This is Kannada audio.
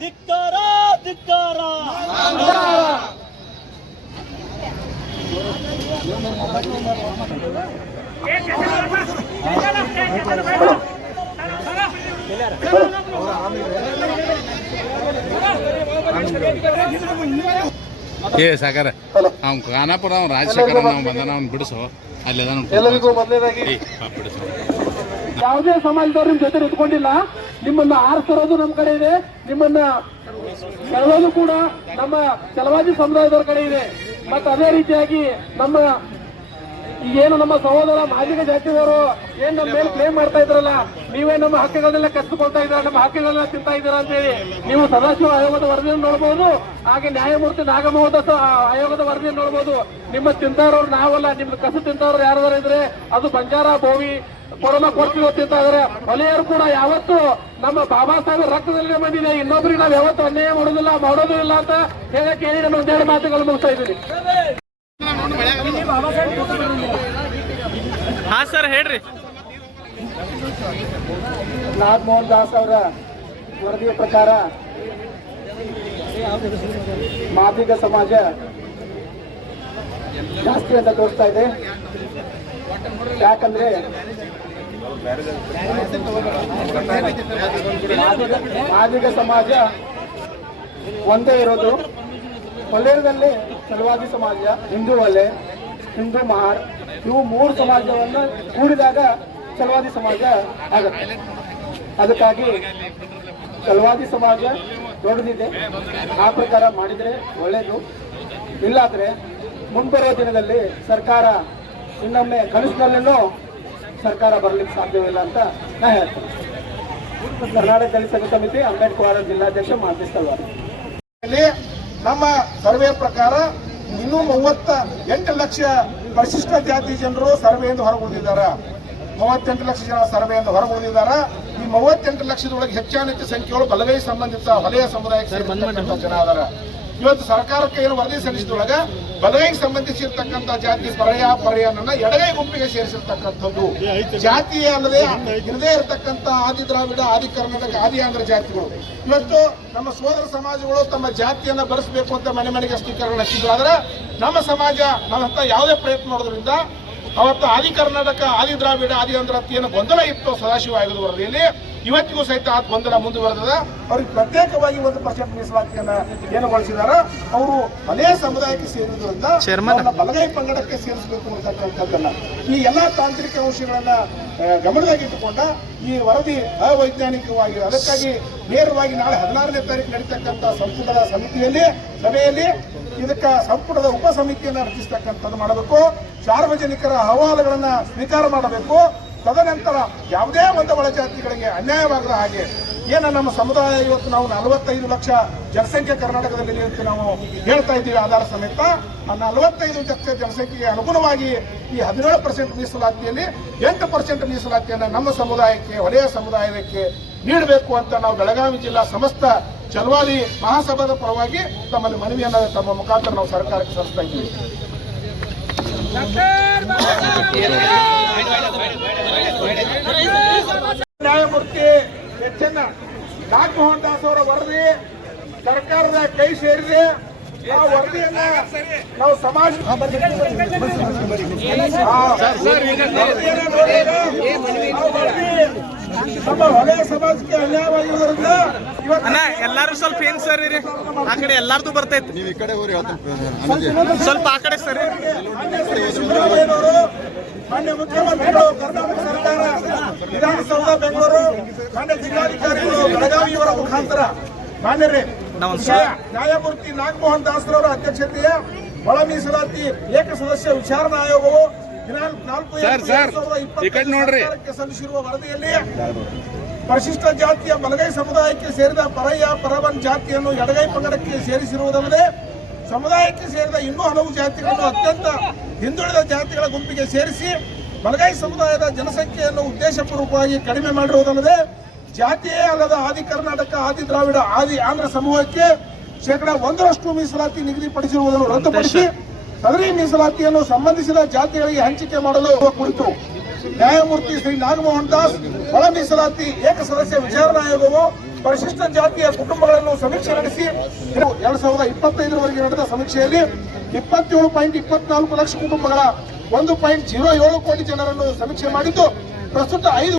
ಧಿಕ್ಕಾರ ಧಿಕ್ಕಾರ ಸಾಕಾರ ಅವ್ನು ಖಾನಾಪುರ ಅವ್ನು ರಾಜಶೇಖರ ನಾವು ಬಂದಾನ ಅವ್ನು ಬಿಡಿಸೋ ಅಲ್ಲಿ ಎಲ್ಲರಿಗೂ ಮೊದಲನೇದಾಗಿ ಬಿಡಿಸೋ. ಯಾವುದೇ ಸಮಾಜದವ್ರ ನಿಮ್ ಜೊತೆ ನಿಂತ್ಕೊಂಡಿಲ್ಲ. ನಿಮ್ಮನ್ನ ಆರಿಸಿರೋದು ನಮ್ಮ ಕಡೆ ಇದೆ, ನಿಮ್ಮನ್ನ ಕೆಳಗೋದು ಕೂಡ ನಮ್ಮ ಚಲವಾದಿ ಸಮುದಾಯದವ್ರ ಕಡೆ ಇದೆ. ಮತ್ತೆ ಅದೇ ರೀತಿಯಾಗಿ ನಮ್ಮ ಏನು ನಮ್ಮ ಸಹೋದರ ಮಾದಿಗ ಜಾತಿಯವರು ಏನ್ ನಮ್ಮ ಮೇಲೆ ಕ್ಲೇಮ್ ಮಾಡ್ತಾ ಇದ್ರಲ್ಲ, ನೀವೇ ನಮ್ಮ ಹಕ್ಕುಗಳನ್ನೆಲ್ಲ ಕಸಿದುಕೊಳ್ತಾ ಇದ್ದೀರಾ, ನಮ್ಮ ಹಕ್ಕುಗಳನ್ನ ತಿಂತಾ ಇದ್ದೀರಾ ಅಂತ ಹೇಳಿ ನೀವು ಸದಾಶಿವ ಆಯೋಗದ ವರದಿಯನ್ನು ನೋಡಬಹುದು. ಹಾಗೆ ನ್ಯಾಯಮೂರ್ತಿ ನಾಗಮೋಹದ ಆಯೋಗದ ವರದಿಯನ್ನು ನೋಡಬಹುದು. ನಿಮ್ಮ ತಿಂತಾರವ್ರು ನಾವಲ್ಲ, ನಿಮ್ದು ಕಸು ತಿಂತವ್ರು ಯಾರಾದ್ರೂ ಇದ್ರೆ ಅದು ಬಂಜಾರ ಬೋವಿ ಕೊರೋನಾ ಕೊಡ್ತೀವಿ ತಿಂತ ಇದಾರೆ. ಹೊಲೆಯರು ಕೂಡ ಯಾವತ್ತು ನಮ್ಮ ಬಾಬಾ ಸಾಹೇಬ್ ರಕ್ತದಲ್ಲಿ ಬಂದಿದೆ, ಇನ್ನೊಬ್ಬರಿಗೆ ನಾವು ಯಾವತ್ತು ಅನ್ಯಾಯ ಮಾಡೋದು ಇಲ್ಲ ಅಂತ ಹೇಳಕ್ಕೆ ಹೇಳಿ ನಾನು ಒಂದೆರಡು ಮಾತುಗಳು ಮುಗಿಸ್ತಾ ಇದ್ದೀನಿ. ಹಾ ಸರ್ ಹೇಳ್ರಿ. ನಾಗಮೋಹನ್ ದಾಸ್ ಅವರ ವರದಿಯ ಪ್ರಕಾರ ಮಾದಿಗ ಸಮಾಜ ಜಾಸ್ತಿ ಅಂತ ತೋರಿಸ್ತಾ ಇದೆ. ಯಾಕಂದ್ರೆ ಮಾದಿಗ ಸಮಾಜ ಒಂದೇ ಇರೋದು. ಹೊಲೆಯಲ್ಲಿ ಚಲವಾದಿ ಸಮಾಜ, ಹಿಂದೂ ಹೊಲೆ, ಹಿಂದೂ ಮಹಾರ್, ಇವು ಮೂರು ಸಮಾಜವನ್ನು ಕೂಡಿದಾಗ ಚಲವಾದಿ ಸಮಾಜ ಆಗುತ್ತೆ. ಅದಕ್ಕಾಗಿ ಚಲವಾದಿ ಸಮಾಜ ದೊಡ್ಡದಿದೆ, ಆ ಪ್ರಕಾರ ಮಾಡಿದರೆ ಒಳ್ಳೆಯದು. ಇಲ್ಲಾದ್ರೆ ಮುಂಬರುವ ದಿನದಲ್ಲಿ ಸರ್ಕಾರ ಇನ್ನೊಮ್ಮೆ ಕನಸಿನಲ್ಲೂ ಸರ್ಕಾರ ಬರಲಿಕ್ಕೆ ಸಾಧ್ಯವಿಲ್ಲ ಅಂತ ನಾ ಹೇಳ್ತೇನೆ. ಕರ್ನಾಟಕ ದಲಿತ ಸಂಘ ಸಮಿತಿ ಅಂಬೇಡ್ಕರ್ ಜಿಲ್ಲಾಧ್ಯಕ್ಷ ಮಾದೇಶ್ ತಲ್ವಾರ್. ನಮ್ಮ ಸರ್ವೆ ಪ್ರಕಾರ ಇನ್ನೂ 38 ಲಕ್ಷ ಪರಿಶಿಷ್ಟ ಜಾತಿ ಜನರು ಸರ್ವೆಯಿಂದ ಹೊರಗುಳಿದಿದ್ದಾರೆ. 38 ಲಕ್ಷ ಜನ ಸರ್ವೆಯಿಂದ ಹೊರಗುಳಿದಿದ್ದಾರೆ. ಈ 38 ಲಕ್ಷದೊಳಗೆ ಹೆಚ್ಚಾನೆಚ್ಚು ಸಂಖ್ಯೆಗಳು ಬಲಗೈ ಸಂಬಂಧಿತ ವಲಯ ಸಮುದಾಯಕ್ಕೆ ಸೇರಿದಂತ ಜನ ಅದರ. ಇವತ್ತು ಸರ್ಕಾರಕ್ಕೆ ಏನು ವರದಿ ಸಲ್ಲಿಸಿದೊಳಗ ಬಲಗೈಗೆ ಸಂಬಂಧಿಸಿರ್ತಕ್ಕಂಥ ಜಾತಿ ಪರ್ಯಾಯನ ಎಡಗೈ ಗುಂಪಿಗೆ ಸೇರಿಸಿರ್ತಕ್ಕಂಥದ್ದು. ಜಾತಿಯೇ ಅಲ್ಲದೆ ಇರದೇ ಇರತಕ್ಕಂಥ ಆದಿ ದ್ರಾವಿಡ, ಆದಿ ಕರ್ನಾಟಕ, ಆದಿ ಆಂಧ್ರ ಜಾತಿಗಳು. ಇವತ್ತು ನಮ್ಮ ಸೋದರ ಸಮಾಜಗಳು ತಮ್ಮ ಜಾತಿಯನ್ನ ಬರೆಸಬೇಕು ಅಂತ ಮನೆ ಮನೆಗೆ ಸ್ಟಿಕರ್ಗಳು ಹಚ್ಚಿದ್ರು. ಆದ್ರೆ ನಮ್ಮ ಸಮಾಜ ನಾವಂತ ಯಾವುದೇ ಪ್ರಯತ್ನ ಮಾಡೋದ್ರಿಂದ ಅವತ್ತು ಆದಿ ಕರ್ನಾಟಕ, ಆದಿ ದ್ರಾವಿಡ, ಆದಿ ಆಂಧ್ರ ಏನು ಗೊಂದಲ ಇತ್ತು ಸದಾಶಿವ ಆಯೋಗದ ವರದಿಯಲ್ಲಿ, ಇವತ್ತಿಗೂ ಸಹಿತ ಆ ಗೊಂದಲ ಮುಂದುವರೆದ. ಅವ್ರಿಗೆ ಪ್ರತ್ಯೇಕವಾಗಿ 1% ಮೀಸಲಾತಿಯನ್ನ ಏನು ಬಳಸಿದಾರ, ಅವರು ಮನೆಯ ಸಮುದಾಯಕ್ಕೆ ಸೇರಿದ್ರಿಂದ ಬಲಗೈ ಪಂಗಡಕ್ಕೆ ಸೇರಿಸಬೇಕು ಅಂತಕ್ಕಂಥದ್ದನ್ನ ಈ ಎಲ್ಲಾ ತಾಂತ್ರಿಕ ಅಂಶಗಳನ್ನ ಗಮನದಾಗಿಟ್ಟುಕೊಂಡ ಈ ವರದಿ ಅವೈಜ್ಞಾನಿಕವಾಗಿದೆ. ಅದಕ್ಕಾಗಿ ನೇರವಾಗಿ ನಾಳೆ 16ನೇ ತಾರೀಕು ನಡೀತಕ್ಕಂಥ ಸಂಪುಟದ ಸಭೆಯಲ್ಲಿ ಇದಕ್ಕ ಸಂಪುಟದ ಉಪ ಸಮಿತಿಯನ್ನ ರಚಿಸತಕ್ಕಂಥದ್ದು ಮಾಡಬೇಕು. ಸಾರ್ವಜನಿಕರ ಅಹವಾಲುಗಳನ್ನ ಸ್ವೀಕಾರ ಮಾಡಬೇಕು. ತದನಂತರ ಯಾವುದೇ ಒಂದು ಒಳಜಾತಿಗಳಿಗೆ ಅನ್ಯಾಯವಾಗದ ಹಾಗೆ ಏನು ನಮ್ಮ ಸಮುದಾಯ ಇವತ್ತು ನಾವು 45 ಲಕ್ಷ ಜನಸಂಖ್ಯೆ ಕರ್ನಾಟಕದಲ್ಲಿ ಅಂತ ನಾವು ಹೇಳ್ತಾ ಇದ್ದೀವಿ ಆಧಾರ ಸಮೇತ. ಆ 45 ಲಕ್ಷ ಜನಸಂಖ್ಯೆಗೆ ಅನುಗುಣವಾಗಿ ಈ 17% ಮೀಸಲಾತಿಯಲ್ಲಿ 8% ಮೀಸಲಾತಿಯನ್ನು ನಮ್ಮ ಸಮುದಾಯಕ್ಕೆ, ವಲಯ ಸಮುದಾಯಕ್ಕೆ ನೀಡಬೇಕು ಅಂತ ನಾವು ಬೆಳಗಾವಿ ಜಿಲ್ಲಾ ಸಮಸ್ತ ಚಲವಾದಿ ಮಹಾಸಭಾದ ಪರವಾಗಿ ತಮ್ಮಲ್ಲಿ ಮನವಿಯನ್ನು ತಮ್ಮ ಮುಖಾಂತರ ನಾವು ಸರ್ಕಾರಕ್ಕೆ ಸಲ್ಲಿಸ್ತಾ ಇದ್ದೀವಿ. ನ್ಯಾಯಮೂರ್ತಿ ಎಚ್.ಎನ್. ನಾಗಮೋಹನ್ ದಾಸ್ ಅವರ ವರದಿ ಸರ್ಕಾರದ ಕೈ ಸೇರಿದೆ. ಆ ವರದಿಯನ್ನ ನಾವು ಸಮಾಜ ನಮ್ಮ ವಲಯ ಸಮಾಜಕ್ಕೆ ಅನ್ಯಾಯವಾಗಿರೋದ್ರಿಂದ ಎಲ್ಲಾರು ಸ್ವಲ್ಪ ಏನ್ ಸರ್ ಇರಿ ಆ ಕಡೆ ಎಲ್ಲಾರ್ದು ಬರ್ತೈತಿ, ನೀವು ಈ ಕಡೆ ಸ್ವಲ್ಪ ಆ ಕಡೆ ಸರ್. ಸಿದ್ದರಾಮಯ್ಯನವರು ಮಾನ್ಯ ಮುಖ್ಯಮಂತ್ರಿಗಳು, ಕರ್ನಾಟಕ ಸರ್ಕಾರ, ವಿಧಾನಸೌಧ ಬೆಂಗಳೂರು, ಮಾನ್ಯ ಜಿಲ್ಲಾಧಿಕಾರಿಗಳು ಬೆಳಗಾವಿಯವರ ಮುಖಾಂತರ ಮಾನ್ಯರೇ ನ್ಯಾಯಮೂರ್ತಿ ನಾಗಮೋಹನ್ ದಾಸ್ರವರ ಅಧ್ಯಕ್ಷತೆಯ ಒಳ ಮೀಸಲಾತಿ ಏಕಸದಸ್ಯ ವಿಚಾರಣಾ ಆಯೋಗವು 4/2020 ಸಲ್ಲಿಸಿರುವ ವರದಿಯಲ್ಲಿ ಪರಿಶಿಷ್ಟ ಜಾತಿಯ ಬಲಗೈ ಸಮುದಾಯಕ್ಕೆ ಸೇರಿದ ಪರಯ್ಯ ಪರವನ್ ಜಾತಿಯನ್ನು ಎಡಗೈ ಪಂಗಡಕ್ಕೆ ಸೇರಿಸಿರುವುದಲ್ಲದೆ ಸಮುದಾಯಕ್ಕೆ ಸೇರಿದ ಇನ್ನೂ ಹಲವು ಜಾತಿಗಳನ್ನು ಅತ್ಯಂತ ಹಿಂದುಳಿದ ಜಾತಿಗಳ ಗುಂಪಿಗೆ ಸೇರಿಸಿ ಬಲಗೈ ಸಮುದಾಯದ ಜನಸಂಖ್ಯೆಯನ್ನು ಉದ್ದೇಶಪೂರ್ವಕವಾಗಿ ಕಡಿಮೆ ಮಾಡಿರುವುದಲ್ಲದೆ ಜಾತಿಯೇ ಅಲ್ಲದ ಆದಿ ಕರ್ನಾಟಕ, ಆದಿ ದ್ರಾವಿಡ, ಆದಿ ಆಂಧ್ರ ಸಮೂಹಕ್ಕೆ 1% ಮೀಸಲಾತಿ ನಿಗದಿಪಡಿಸಿರುವುದನ್ನು ರದ್ದುಪಡಿಸಿ ಸದರಿ ಮೀಸಲಾತಿಯನ್ನು ಸಂಬಂಧಿಸಿದ ಜಾತಿಗಳಿಗೆ ಹಂಚಿಕೆ ಮಾಡಲು ಕುರಿತು ನ್ಯಾಯಮೂರ್ತಿ ಶ್ರೀ ನಾಗಮೋಹನ್ ದಾಸ್ ಒಳ ಮೀಸಲಾತಿ ಏಕಸದಸ್ಯ ವಿಚಾರಣಾ ಆಯೋಗವು ಪರಿಶಿಷ್ಟ ಜಾತಿಯ ಕುಟುಂಬಗಳನ್ನು ಸಮೀಕ್ಷೆ ನಡೆಸಿ 2025ರವರೆಗೆ ನಡೆದ ಸಮೀಕ್ಷೆಯಲ್ಲಿ 27.24 ಲಕ್ಷ ಕುಟುಂಬಗಳ 1.07 ಕೋಟಿ ಜನರನ್ನು ಸಮೀಕ್ಷೆ ಮಾಡಿದ್ದು ಪ್ರಸ್ತುತ 5